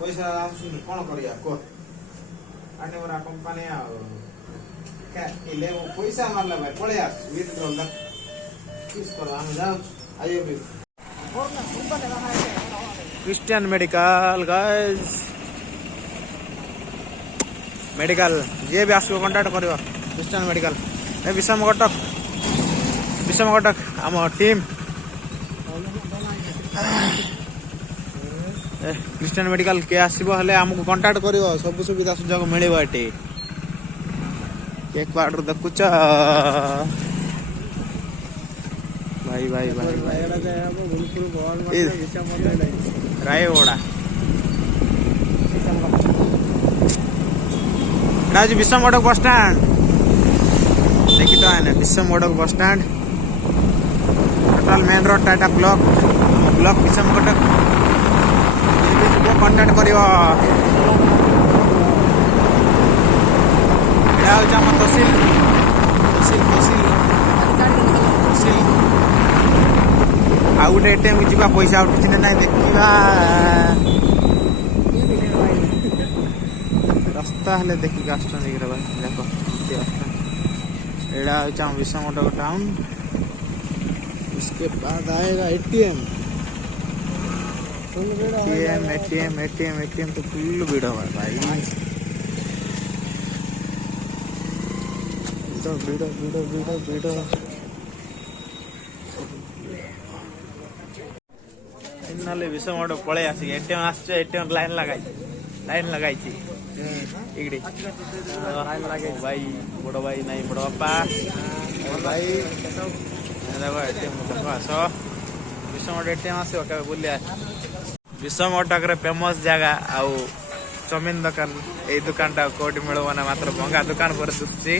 पैसा कौन करिया को आने वाला कंपनी पैसा मारला भाई पड़े विड्रॉल किस करो हम जाओ आइए भी क्रिस्टियन मेडिकल गाइस मेडिकल जे भी आसो कांटेक्ट करियो क्रिस्टियन मेडिकल ए विषम कटक आम टीम क्रिस्टियन मेडिकल के आसबो हले हमको कांटेक्ट करियो सब सुविधा सुजोग मिलिबो एटी केक पाउडर देखुच भाई भाई भाई रायगड़ा राज विषमगढ़ बस स्टैंड देखी तो है Vishamgarh bus stand total main road Tata block Vishamgarh contact करियो तहसील आ गोटे एटीएम जी पैसा उठी ना देखा रास्ता हेल्ले देखिक आस एड़ा विषमगढ़ टाउन उसके बाद आएगा एटीएम तो फुल भीड़ है भाई भीड़ इन्नले विषमगढ़ पळे आसी एटीएम आछे एटीएम लाइन लगाई इगड़ी लाइन लगे भाई बड़ भाई नहीं बड़ बापा भाई देखो एटीएम देखो आस विषमगढ़ एटीएम आसो के बुलिया विषमगढ़ फेमस जगह आउ चौमिन दुकान ये दुकान टा कोटी मिल मात्र भंगा दुकान पर दुसुची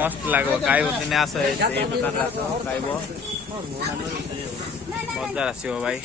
मस्त लगो खाइब दिने आस दुकान खाइब मजा आसो भाई।